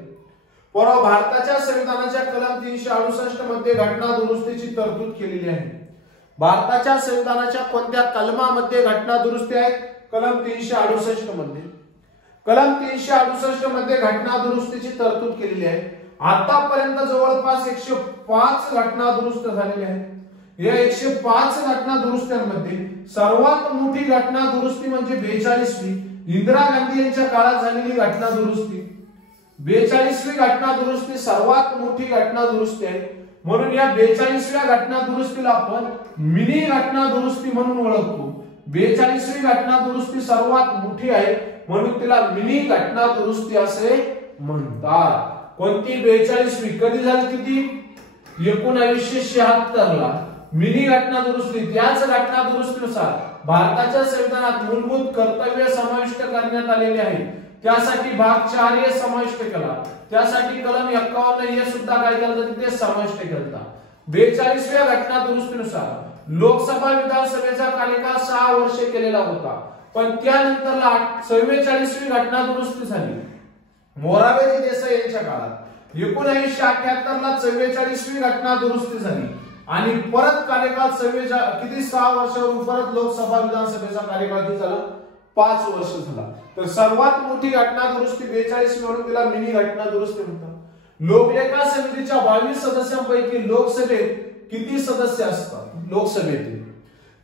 भारताच्या संविधानाच्या कलम 368 मध्ये घटना दुरुस्तीची तरतूद केलेली आहे. भारताच्या संविधानाच्या कोणत्या कलमामध्ये घटना दुरुस्ती आहेत? कलम 368 मध्ये. कलम 368 मध्ये घटना दुरुस्तीची तरतूद केलेली आहे. आतापर्यंत जवळपास 105 घटना दुरुस्त झालेल्या आहेत. या 105 घटना दुरुस्त्यांमध्ये सर्वात मोठी घटना दुरुस्ती म्हणजे 42वी इंदिरा गांधी यांच्या काळात झालेली घटना दुरुस्ती. 42वी घटना दुरुस्ती सर्वात मोठी घटना दुरुस्ती आहे. म्हणून या 42व्या घटना दुरुस्तीला आपण मिनी घटना दुरुस्ती म्हणून ओळखतो. 42वी घटना दुरुस्ती सर्वात मोठी आहे म्हणून तिला मिनी घटना दुरुस्ती असे म्हणतात. कोणती 42वी? कधी झाली? किती? 1976 ला मिनी घटना दुरुस्ती. त्याच घटना दुरुस्तीनुसार भारताच्या संविधानात मूलभूत कर्तव्य समाविष्ट करण्यात आलेले आहे. त्यासाठी भाग 4 हे समाविष्ट केला. त्यासाठी कलम 51 हे सुद्धा काय केलं जातं? ते समाविष्ट केला. 42व्या घटना दुरुस्तीनुसार लोकसभा विधानसभेचा कार्यकाळ 6 वर्षे केलेला होता. पण त्यानंतरला 44वी घटना दुरुस्ती झाली मोरारजी देसाई यांच्या काळात. 1978 ला 44वी घटना दुरुस्ती झाली आणि परत कार्यकाळ 6 वर्षावरून परत लोकसभा विधानसभेचा कार्यकाळ किती झाला? 5 वर्ष झाला. तर सर्वात मोठी घटना दुरुस्ती 42 म्हणून तिला मिनी घटना दुरुस्ती म्हणतात. लोकलेखा समितीच्या 22 सदस्यांपैकी लोकसभेत किती सदस्य असतात? लोकसभेतील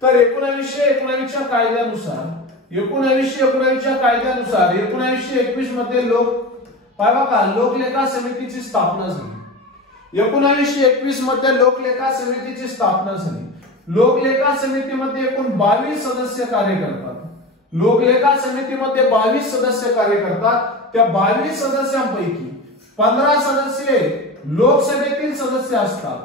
तर 1919च्या कायद्यानुसार 1921 मध्ये लोकलेखा समितीची स्थापना झाली. 1921 मध्ये लोकलेखा समितीची स्थापना झाली. लोकलेखा समितीमध्ये एकूण 22 सदस्य कार्य करतात. लोकलेखा समितीमध्ये 22 सदस्य कार्य करतात. त्या 22 सदस्यांपैकी 15 सदस्य लोकसभेतील सदस्य असतात.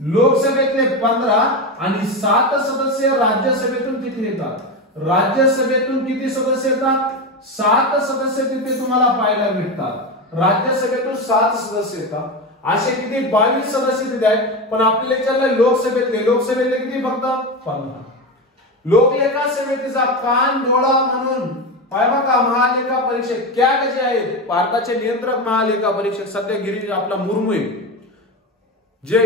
लोकसभेतले 15 आणि 7 सदस्य राज्यसभेतून किती येतात? राज्यसभेतून किती सदस्य येतात? 7 सदस्य तिथे तुम्हाला पाहायला भेटतात. राज्यसभेतून 7 सदस्य येतात. असे किती? 22 सदस्य तिथे आहेत. पण आपल्या लेक्चरला लोकसभेतले किती? फक्त 15. लोकलेखा समितीचा कान डोळा म्हणून पाहिबा का महालेखा परीक्षक क्या जे आहेत? भारताचे नियंत्रक महालेखा परीक्षक सध्या गिरीश आपला मुर्मू आहे. जे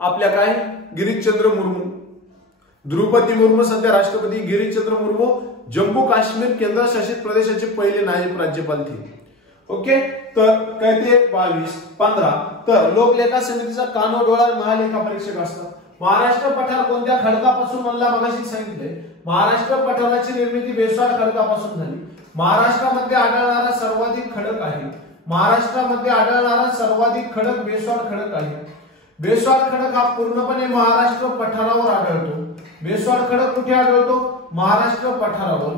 आपल्या काय गिरीशचंद्र मुर्मू, द्रौपदी मुर्मू सध्या राष्ट्रपती, गिरीशचंद्र मुर्मू जम्मू काश्मीर केंद्रशासित प्रदेशाचे पहिले नायब राज्यपाल थे. ओके. तर काय ते 22 15 तर लोकलेखा समितीचा कानो डोळा महालेखा परीक्षक असतात. महाराष्ट्र पठार कोणत्या खडकापासून मला मगाशी सांगितले? महाराष्ट्र पठाराची निर्मिती बेस्वाड खडकापासून झाली. महाराष्ट्रामध्ये आढळणारा सर्वाधिक खडक आहे. महाराष्ट्रामध्ये आढळणारा सर्वाधिक खडक बेस्वाड खडक आहे. बेस्वाड खडक हा पूर्णपणे महाराष्ट्र पठारावर आढळतो. बेस्वाड खडक कुठे आढळतो? महाराष्ट्र पठारावर.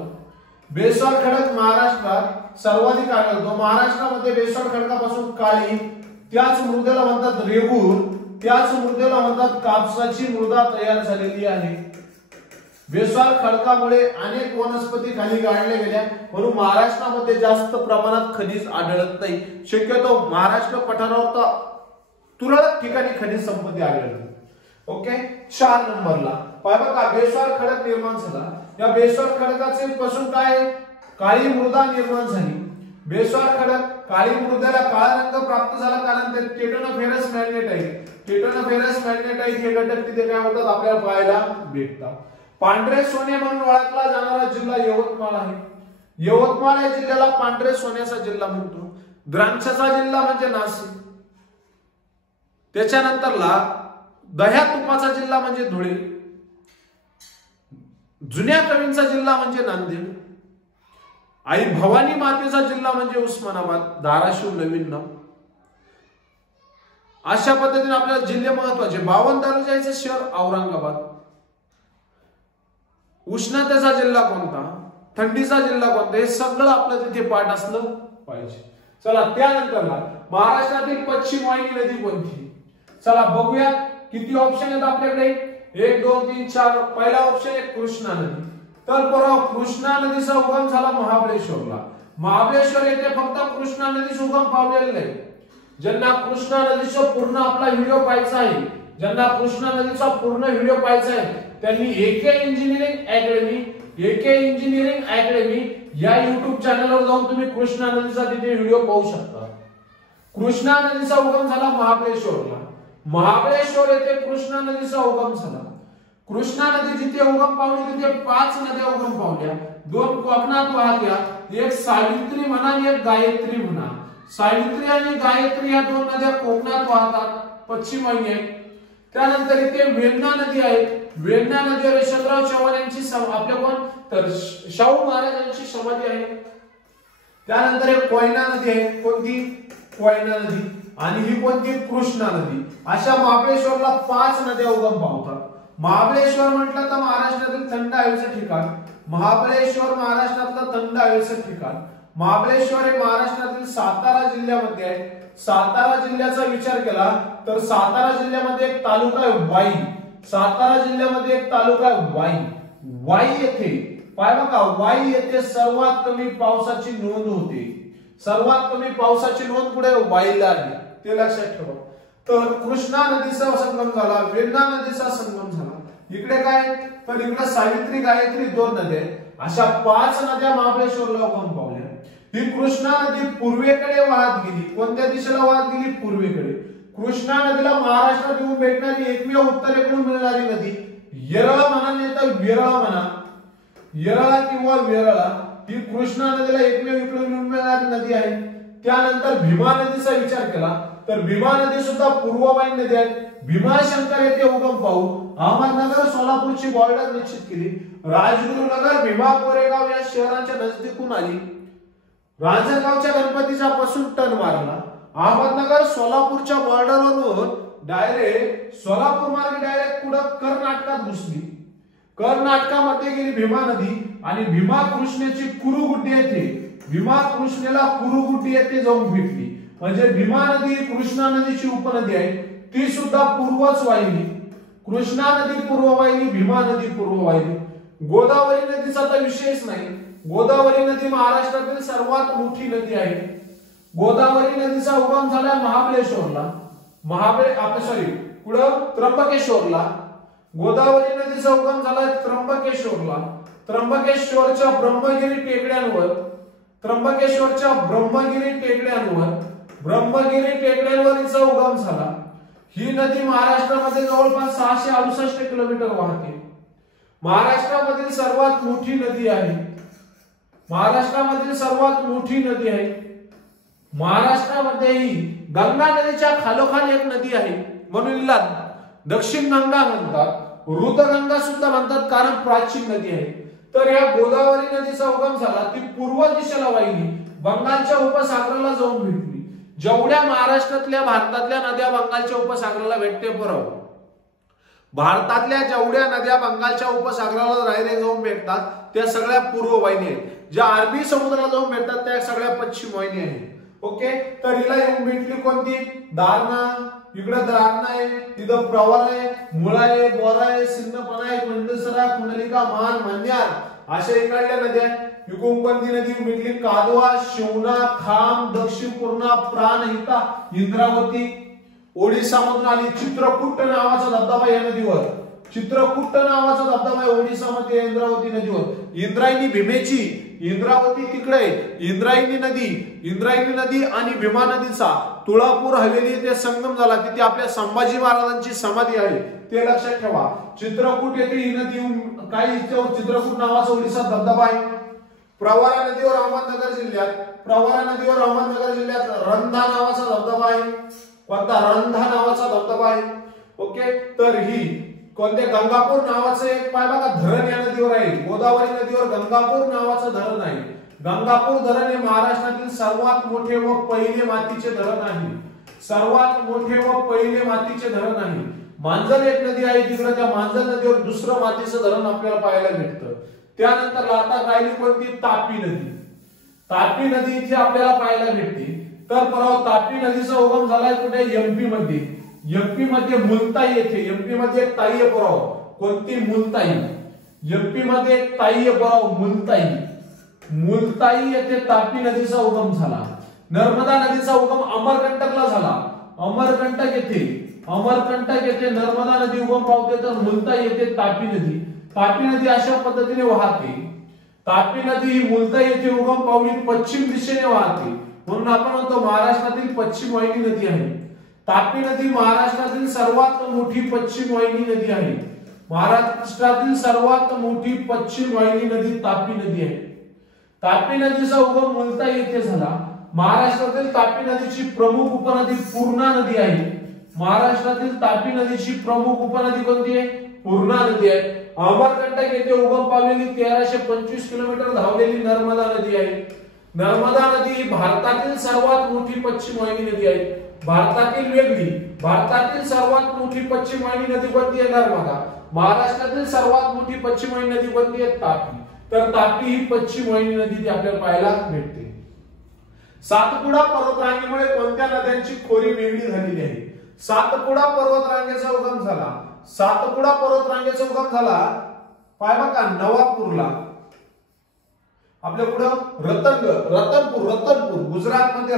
बेस्वाड खडक महाराष्ट्रात सर्वाधिक आढळतो. महाराष्ट्रामध्ये बेस्वाड खडकापासून काळी, त्याच मृदेला म्हणतात रेगूर, त्याच मृदेला म्हणतात कापसाची मृदा तयार झालेली आहे. बेस्वाड खडकामुळे अनेक वनस्पती खाली गाडल्या गेल्या म्हणून महाराष्ट्रामध्ये जास्त प्रमाणात खनिज आढळत नाही. शक्यतो महाराष्ट्र पठारावर तर तुरळक ठिकाणी खनिज संपत्ती आढळते. ओके. 4 नंबरला पाहिबा का बेस्वाड खडक निर्माण झाला. या बेस्वाड खडकाचे पासून काय? काळी मृदा निर्माण झाली. बेस्वाड खडक काळी मृदेला काळा रंग प्राप्त झाला कारण ते टेटोनोफेरस मॅग्नेटाइट हे घटक तिथे काय होतात? आपल्याला पाहायला भेटतात. पांढरे सोने म्हणून ओळखला जाणारा जिल्हा यवतमाळ आहे. यवतमाळ या जिल्ह्याला पांढरे सोन्याचा जिल्हा म्हणतो. द्राक्षाचा जिल्हा म्हणजे नाशिक. त्याच्यानंतरला दह्या तुपाचा जिल्हा म्हणजे धुळे. जुन्या कवींचा जिल्हा म्हणजे नांदेड. आई भवानी मातेचा जिल्हा म्हणजे उस्मानाबाद. धाराशिव नवीन नाव. अशा पद्धतीने आपल्याला जिल्हे महत्वाचे. 52 दर्जाचे शहर औरंगाबाद. उष्णतेचा जिल्हा कोणता? थंडीचा जिल्हा कोणता? हे सगळं आपलं तिथे पाठ असलं पाहिजे. चला त्यानंतरला महाराष्ट्रातील पश्चिम वाहिनी नदी कोणती? चला बघूया किती ऑप्शन आहेत आपल्याकडे. 1 2 3 4. पहिला ऑप्शन आहे कृष्णा नदी. तर बरोबर कृष्णा नदीचा उगम झाला महाबळेश्वरला. महाबळेश्वर येथे फक्त कृष्णा नदीचा उगम पावलेला आहे. ज्यांना कृष्णा नदीचा पूर्ण आपला व्हिडिओ पाहायचा आहे, ज्यांना कृष्णा नदीचा पूर्ण व्हिडिओ पाहायचा आहे त्यांनी एके इंजिनिअरिंग अकॅडमी या युट्यूब चॅनलवर जाऊन तुम्ही कृष्णा नदीचा तिथे व्हिडिओ पाहू शकता. कृष्णा नदीचा उगम झाला महाबळेश्वरला. महाबळेश्वर येथे कृष्णा नदीचा उगम झाला. कृष्णा नदी जिथे उगम पावली तिथे 5 नद्या उगम पावल्या. 2 कोकणात वाहत्या, एक सावित्री म्हणा आणि एक गायत्री म्हणा. सावित्री आणि गायत्री या 2 नद्या कोकणात वाहतात, पश्चिम वाहिनी आहे. त्यानंतर इथे वेण्णा नदी आहे. वेण्णा नदीवर यशवंतराव चव्हाण यांची आपल्या कोण तर शाहू महाराजांची समाधी आहे. त्यानंतर एक कोयना नदी आहे. कोणती? कोयना नदी. आणि ही कोणती? कृष्णा नदी. अशा महाबळेश्वरला 5 नद्या उगम पावतात. महाबळेश्वर म्हटलं तर महाराष्ट्रातील थंड हवेचं ठिकाण. महाबळेश्वर महाराष्ट्रातलं थंड हवेचं ठिकाण. महाबळेश्वर हे महाराष्ट्रातील सातारा जिल्ह्यामध्ये आहे. सातारा जिल्ह्याचा विचार केला तर सातारा जिल्ह्यामध्ये एक तालुका आहे वाई. सातारा जिल्ह्यामध्ये एक तालुका आहे वाई. वाई येथे पाय बघा, वाई येथे सर्वात कमी पावसाची नोंद होते. सर्वात कमी पावसाची नोंद कुठे? वाईला आहे, ते लक्षात ठेवा. तर कृष्णा नदीचा संगम झाला, वेण्णा नदीचा संगम झाला. इकडे काय तर इकडे सावित्री गायत्री 2 नद्या. अशा 5 नद्या महाबळेश्वरला उगम पावल्या. ही कृष्णा नदी पूर्वेकडे वाहत गेली. कोणत्या दिशेला वाहत गेली? पूर्वेकडे. कृष्णा नदीला महाराष्ट्रात येऊन भेटणारी एकमेव उत्तरेकडून मिळणारी नदी येरळा म्हणा नाही तर विरळा म्हणा, येरळा किंवा वेरळा ही कृष्णा नदीला एकमेव इकडून मिळणारी नदी आहे. त्यानंतर भीमा नदीचा विचार केला तर भीमा नदी सुद्धा पूर्ववाहिनी नदी आहे. भीमाशंकर येथे उगम पाहून अहमदनगर सोलापूरची बॉर्डर निश्चित केली. राजगुरुनगर भीमा कोरेगाव या शहरांच्या नजदीकून आली. रांजणगावच्या गणपतीचा पासून टन मारला. अहमदनगर सोलापूरच्या बॉर्डरवरून डायरेक्ट सोलापूर मार्गे डायरेक्ट पुढे कर्नाटकात घुसली. कर्नाटकामध्ये गेली भीमा नदी आणि भीमा कृष्णेची कुरुगुड्डी येथे, भीमा कृष्णेला कुरुगुड्डी येथे जाऊन भेटली. म्हणजे भीमा नदी कृष्णा नदीची उपनदी आहे, ती सुद्धा पूर्वच वाहिली. कृष्णा नदी पूर्व वाहिली, भीमा नदी पूर्व वाहिली. गोदावरी नदीचा तर विषयच नाही. गोदावरी नदी महाराष्ट्रातील सर्वात मोठी नदी आहे. गोदावरी नदीचा उगम झाला महाबळेश्वरला, त्र्यंबकेश्वरला. गोदावरी नदीचा उगम झाला त्र्यंबकेश्वरला. त्र्यंबकेश्वरच्या ब्रह्मगिरी टेकड्यांवर, त्र्यंबकेश्वरच्या ब्रह्मगिरी टेकड्यांवर हिचा उगम झाला. ही नदी महाराष्ट्रामध्ये जवळपास 668 किलोमीटर वाहते. महाराष्ट्रामधील सर्वात मोठी नदी आहे. महाराष्ट्रामधील सर्वात मोठी नदी आहे. महाराष्ट्रामध्येही गंगा नदीच्या खालोखाल एक नदी आहे, म्हणून हिला दक्षिण गंगा म्हणतात, ऋतगंगा सुद्धा म्हणतात, कारण प्राचीन नदी आहे. तर या गोदावरी नदीचा उगम झाला, ती पूर्व दिशेला वाहिली, बंगालच्या उपसागराला जाऊन भेटली. जेवढ्या महाराष्ट्रातल्या भारतातल्या नद्या बंगालच्या उपसागराला भेटते बरोबर, भारतातल्या जेवढ्या नद्या बंगालच्या उपसागराला डायरेक्ट जाऊन भेटतात त्या सगळ्या पूर्व वाहिनी आहेत. ज्या अरबी समुद्राला जाऊन भेटतात त्या सगळ्या पश्चिम वाहिनी आहेत. ओके, तर हिला येऊन भेटली कोणती? दारणा. इकडे दारणा आहे, तिथं प्रवर आहे, मुळा आहे, बोरा आहे, सिंधपणा आहे, मंडसरा, कुंडलिका, मान, मन्यार अशा इकडल्या नद्या. इकडून कोणती नदी भेटली? कादवा, शिवना, खाम, दक्षिण पूर्णा, प्राणहिता, इंद्रावती. ओडिसामधून आली. चित्रकूट नावाचा धबधबा या नदीवर, चित्रकूट नावाचा धबधबा आहे ओडिसामध्ये इंद्रावती नदीवर. इंद्रायणी भीमेची, इंद्रावती तिकडे, इंद्रायणी नदी आणि भीमा नदीचा तुळापूर हवेली येथे संगम झाला. तिथे आपल्या संभाजी महाराजांची समाधी आहे, ते लक्षात ठेवा. चित्रकूट येथे ही नदी काही चित्रकूट नावाचा ओडिसा धबधबा आहे. प्रवरा नदीवर अहमदनगर जिल्ह्यात रंधा नावाचा धबधबा आहे. कोणता? रंधा नावाचा धबधबा आहे. ओके, तर ही कोणत्या? गंगापूर नावाचं एक पाय बघा धरण या नदीवर आहे. गोदावरी नदीवर गंगापूर नावाचं धरण आहे. गंगापूर धरण हे महाराष्ट्रातील सर्वात मोठे व पहिले मातीचे धरण आहे. सर्वात मोठे व पहिले मातीचे धरण आहे. मांजर एक नदी आहे तिकडे, त्या मांजर नदीवर दुसरं मातीचं धरण आपल्याला पाहायला भेटतं. त्यानंतर आता राहिली कोणती? तापी नदी. तापी नदी इथे आपल्याला पाहायला भेटते. तर परवा तापी नदीचा उगम झालाय कुठे? एमपी मध्ये. एमपी मध्ये मुलताई येथे. एमपी मध्ये एक ताई आहे पुराव. कोणती? मुलताई. एमपी मध्ये एक ताई आहे पुराव, मुलताई. मुलताई येथे तापी नदीचा उगम झाला. नर्मदा नदीचा उगम अमरकंटकला झाला. अमरकंटक येथे नर्मदा नदी उगम पावते. तर मुलताई येथे तापी नदी. तापी नदी अशा पद्धतीने वाहते. तापी नदी ही मुलताई येथे उगम पावली पश्चिम दिशेने वाहते, म्हणून आपण म्हणतो महाराष्ट्रातील पश्चिम वाहिनी नदी आहे. तापी नदी महाराष्ट्रातील सर्वात मोठी पश्चिम वाहिनी नदी आहे. महाराष्ट्रातील सर्वात मोठी पश्चिम वाहिनी नदी तापी नदी आहे. तापी नदीचा उगम मुलताई येथे झाला. महाराष्ट्रातील तापी नदीची प्रमुख उपनदी पूर्णा नदी आहे. महाराष्ट्रातील तापी नदीची प्रमुख उपनदी कोणती आहे? पूर्णा नदी आहे. अमरकंटक येथे उगम पावलेली 1325 किलोमीटर धावलेली नर्मदा नदी आहे. नर्मदा नदी ही भारतातील सर्वात मोठी पश्चिम वाहिनी नदी आहे. भारतातील वेगळी, भारतातील सर्वात मोठी पश्चिम वाहिनी नदी कोणती आहे? नर्मदा. महाराष्ट्रातील सर्वात मोठी पश्चिम वाहिनी नदी कोणती आहे? तापी. तर तापी ही पश्चिम वाहिनी नदी ती आपल्याला पाहायला भेटते. सातपुडा पर्वतरांगेमुळे कोणत्या नद्यांची खोरी वेगळी झालेली आहे? सातपुडा पर्वतरांगेचा उगम झाला. सातपुडा पर्वतरांगेचा उगम झाला पाय बघा नवापूरला. आपल्या पुढं रतनपूर गुजरात मध्ये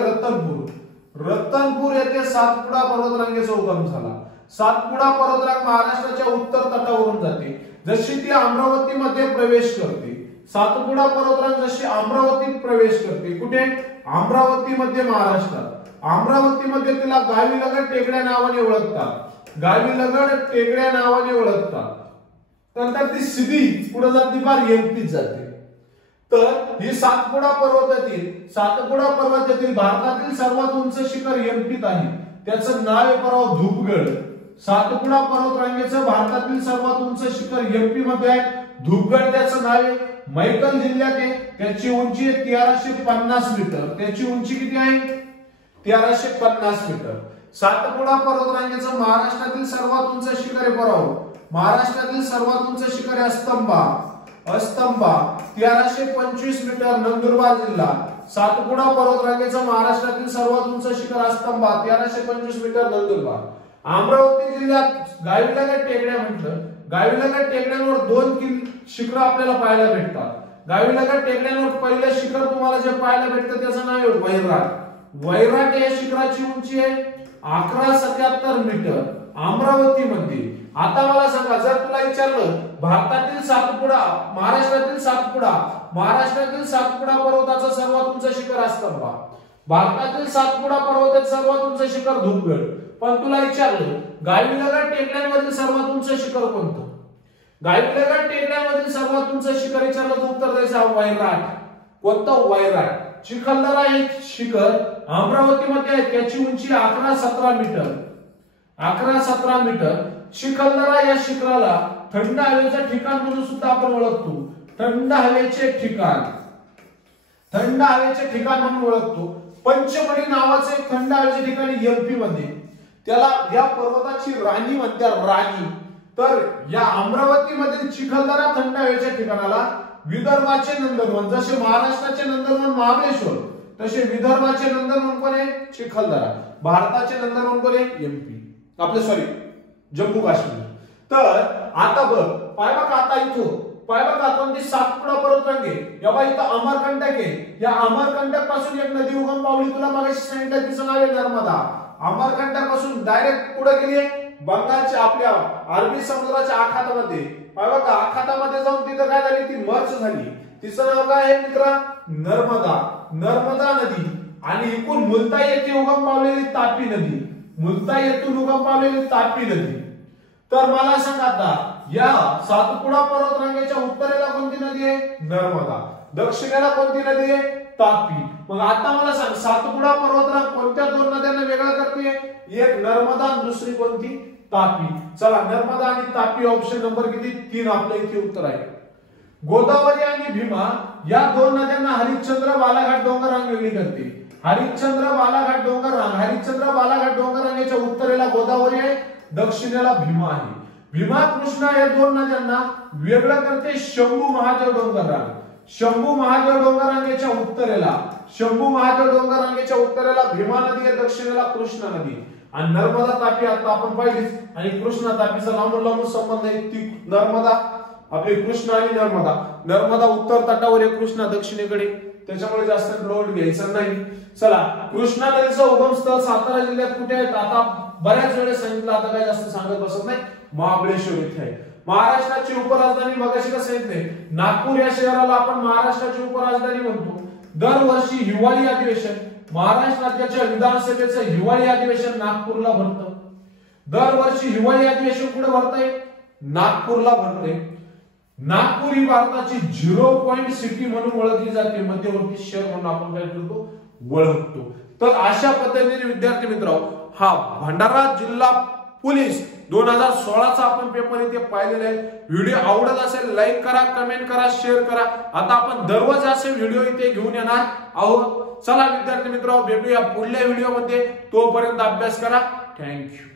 रतनपूर येथे सातपुडा पर्वतरांगेचा उगम झाला. सातपुडा पर्वतरांग महाराष्ट्राच्या उत्तर तटावरून जाते. जशी ती अमरावतीमध्ये प्रवेश करते. सातपुडा पर्वतरांग जशी अमरावतीत प्रवेश करते. कुठे? अमरावतीमध्ये, महाराष्ट्रात. अमरावतीमध्ये तिला गावीलगड टेकड्या नावाने ओळखतात. गावीलगड टेकड्या नावाने ओळखतात. नंतर ती सीधी पुढे जाते पार एमपीत जाते. तर ही सातपुडा पर्वतातील भारतातील सर्वात उंच शिखर एमपीत आहे. त्याचं नाव आहे परवा धूपगड. सातपुडा पर्वतरांगेचं भारतातील सर्वात उंच शिखर एमपी मध्ये आहे. धूपगड त्याचं नाव आहे. मैकल जिल्ह्यात आहे. त्याची उंची आहे 1350 मीटर. त्याची उंची किती आहे? 1350 मीटर. सातपुडा पर्वतरांगेचं महाराष्ट्रातील सर्वात उंच शिखर आहे परवा. महाराष्ट्रातील सर्वात उंच शिखर आहे अस्तंबा 1325 मीटर, नंदुरबार जिल्हा. सातपुडा पर्वतरांगेचं महाराष्ट्रातील सर्वात उंच शिखर अस्तंबा 1325 मीटर, नंदुरबार. अमरावती जिल्ह्यात गावीलगड टेकड्या म्हटलं. गावीलगड टेकड्यांवर 2 शिखर आपल्याला पाहायला भेटतात. गावीलगड टेकड्यांवर पहिलं शिखर तुम्हाला जे पाहायला भेटतं त्याचं नाव आहे वैराट. वैराट या शिखराची उंची आहे 1177 मीटर, अमरावतीमध्ये. आता मला सांगा, जर तुला विचारलं महाराष्ट्रातील सातपुडा पर्वताचा सर्वात उंच शिखर अस्तंबा, भारतातील सातपुडा पर्वताचे सर्वात उंच शिखर धूपगड, पण तुला विचारलं गावीलगड टेकड्यांमधील सर्वात उंच शिखर कोणतं? गावीलगड टेकड्यांमधील सर्वात उंच शिखर विचारलं तर उत्तर द्यायचं वैराट. कोणतं? वैराट. चिखलदरा हे शिखर अमरावतीमध्ये आहे. त्याची उंची 1117 मीटर, 1117 मीटर. चिखलदरा या शिखराला थंड हवेचं ठिकाण म्हणून सुद्धा आपण ओळखतो. थंड हवेचे ठिकाण म्हणून ओळखतो. पंचमढी नावाचे एक थंड हवेचे ठिकाण एमपी मध्ये. त्याला या पर्वताची राणी म्हणतात, राणी. तर या अमरावतीमधील चिखलदरा थंड हवेच्या ठिकाणाला विदर्भाचे नंदनवन, जसे महाराष्ट्राचे नंदनवन महाबळेश्वर, तसे विदर्भाचे नंदनवन कोण आहे? चिखलदरा. भारताचे नंदनवन कोण आहे? एमपी, जम्मू काश्मीर. तर आता बघ पाय बघा, आता इथं पाय बघा कोणती सातपुडा पर्वतरांग आहे. या बाई इथं अमरकंटक आहे. या अमरकंटक पासून एक नदी उगम पावली. तुला मगाशी सांगितलं तिचं नाव आहे नर्मदा. अमरकंटक पासून डायरेक्ट पुढे गेली आहे बंगालच्या आपल्या अरबी समुद्राच्या आखातामध्ये. पाय बघा आखातामध्ये जाऊन तिथं काय झाली? ती मर्ज झाली. तिचं नाव काय आहे मित्रा? नर्मदा नदी. आणि एकूण मुलताई येथे उगम पावलेली तापी नदी. मुलताई येथून उगम पावलेली तापी नदी. तर मला सांग आता, या सातपुडा पर्वतरांगेच्या उत्तरेला कोणती नदी आहे? नर्मदा. दक्षिणेला कोणती नदी आहे? तापी. मग आता मला सांग, सातपुडा पर्वतरांग कोणत्या 2 नद्यांना वेगळं करते? एक नर्मदा आणि दुसरी कोणती? तापी. चला, नर्मदा आणि तापी ऑप्शन नंबर किती? 3 आपल्या इथे उत्तर आहे. गोदावरी आणि भीमा या 2 नद्यांना हरिश्चंद्र बालाघाट डोंगररांग वेगळी करते. हरिश्चंद्र बालाघाट डोंगररांगेच्या उत्तरेला गोदावरी आहे, दक्षिणेला भीमा आहे. भीमा कृष्णा या 2 नद्यांना वेगळं करते शंभू महादेव डोंगररांग. शंभू महादेव डोंगररांगेच्या उत्तरेला भीमा नदी आहे, दक्षिणेला कृष्णा नदी. आणि नर्मदा तापी आता आपण पाहिलीच. आणि कृष्णा तापीचा लांबून संबंध आहे. ती नर्मदा आपली कृष्णा आणि नर्मदा उत्तर तटावर आहे, कृष्णा दक्षिणेकडे. त्याच्यामुळे जास्त लोड घ्यायचा नाही. चला, कृष्णा नदीचं उगमस्थळ सातारा जिल्ह्यात कुठे आहे? आता बऱ्याच वेळेस सांगितलं, आता काय जास्त सांगत बसत नाही. महाबळेश्वर इथे आहे. महाराष्ट्राची उपराजधानी मगाशी कसं सांगितले, नागपूर या शहराला आपण महाराष्ट्राची उपराजधानी म्हणतो. दरवर्षी हिवाळी महाराष्ट्र राज्याच्या विधानसभेचं हिवाळी अधिवेशन नागपूरला भरतं. दरवर्षी हिवाळी अधिवेशन कुठे भरतंय? नागपूरला भरतंय. नागपूर ही भारताची 0 पॉइंट सिटी म्हणून ओळखली जाते, मध्यवर्ती शहर म्हणून आपण काय करतो? ओळखतो. तर अशा पद्धतीने विद्यार्थी मित्र हा भंडारा जिल्हा पोलीस 2016चा आपण पेपर इथे पाहिलेला आहे. व्हिडिओ आवडत असेल लाईक करा, कमेंट करा, शेअर करा. आता आपण दररोज असे व्हिडिओ इथे घेऊन येणार आहोत. चला विद्यार्थी मित्र भेटूया पुढल्या व्हिडिओमध्ये. तोपर्यंत अभ्यास करा. थँक्यू.